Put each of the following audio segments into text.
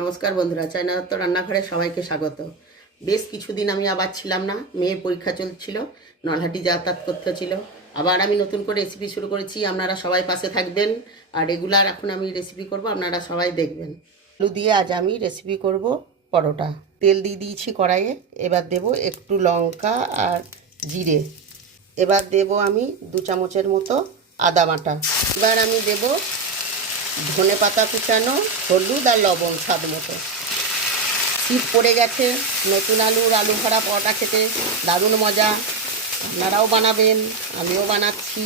নমস্কার বন্ধুরা, চায়নাদত্ত রান্নাঘরে সবাইকে স্বাগত। বেশ কিছুদিন আমি আবার ছিলাম না, মেয়ের পরীক্ষা চলছিল, নলহাটি যাতায়াত করতে হচ্ছিল। আবার আমি নতুন করে রেসিপি শুরু করেছি, আপনারা সবাই পাশে থাকবেন। আর রেগুলার এখন আমি রেসিপি করব, আপনারা সবাই দেখবেন। আলু দিয়ে আজ আমি রেসিপি করব পরোটা। তেল দিয়ে দিয়েছি কড়াইয়ে, এবার দেব একটু লঙ্কা আর জিরে। এবার দেব আমি 2 চামচের মতো আদা বাটা। এবার আমি দেব ধনে পাতা কুচানো, হলুদ আর লবণ স্বাদ মতো। শীত পড়ে গেছে, নতুন আলু ভরা পরোটা খেতে দারুণ মজা। আপনারাও বানাবেন, আমিও বানাচ্ছি।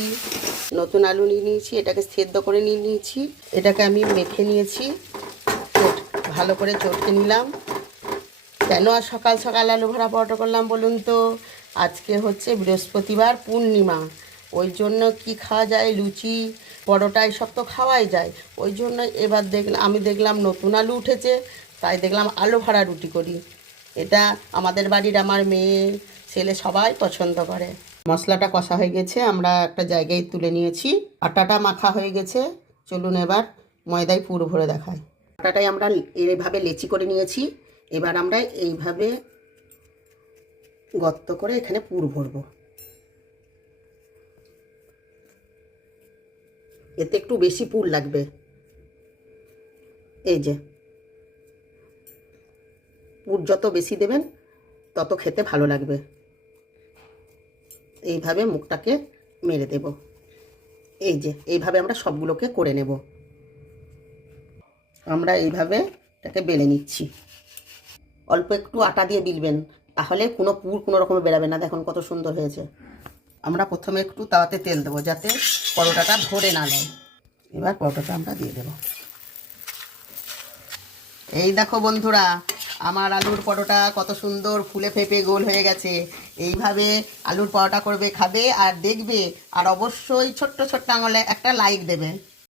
নতুন আলু নিয়ে নিয়েছি, এটাকে সেদ্ধ করে নিয়ে নিয়েছি। এটাকে আমি মেখে নিয়েছি, ভালো করে চটকে নিলাম। কেন আর সকাল সকাল আলু ভরা পরোটা করলাম বলুন তো? আজকে হচ্ছে বৃহস্পতিবার, পূর্ণিমা। ওই জন্য কি খাওয়া যায়, লুচি পরোটা এসব তো খাওয়াই যায়। ওই জন্য এবার আমি দেখলাম নতুন আলু উঠেছে, তাই দেখলাম আলু ভরা রুটি করি। এটা আমাদের বাড়ির আমার মেয়ে ছেলে সবাই পছন্দ করে। মশলাটা কষা হয়ে গেছে, আমরা একটা জায়গায় তুলে নিয়েছি। আটাটা মাখা হয়ে গেছে, চলুন এবার ময়দায় পুর ভরে দেখাই। আটাটাই আমরা এইভাবে লেচি করে নিয়েছি। এবার আমরা এইভাবে গর্ত করে এখানে পুর ভরবো। এতে একটু বেশি পুর লাগবে। এই যে পুর যত বেশি দেবেন তত খেতে ভালো লাগবে। এইভাবে মুখটাকে মেরে দেব। এই যে এইভাবে আমরা সবগুলোকে করে নেব। আমরা এইভাবে এটাকে বেলে নিচ্ছি। অল্প একটু আটা দিয়ে বিলবেন, তাহলে কোনো পুর কোনো রকমে বেরাবে না। দেখুন কত সুন্দর হয়েছে। আমরা প্রথমে একটু তাওয়াতে তেল দেবো, যাতে পরোটাটা ধরে না নেয়। এবার পরোটাটা আমরা দিয়ে দেব। এই দেখো বন্ধুরা, আমার আলুর পরোটা কত সুন্দর ফুলে ফেপে গোল হয়ে গেছে। এইভাবে আলুর পরোটা করবে, খাবে আর দেখবে। আর অবশ্যই ছোট্ট ছোট্ট আঙুলে একটা লাইক দেবে।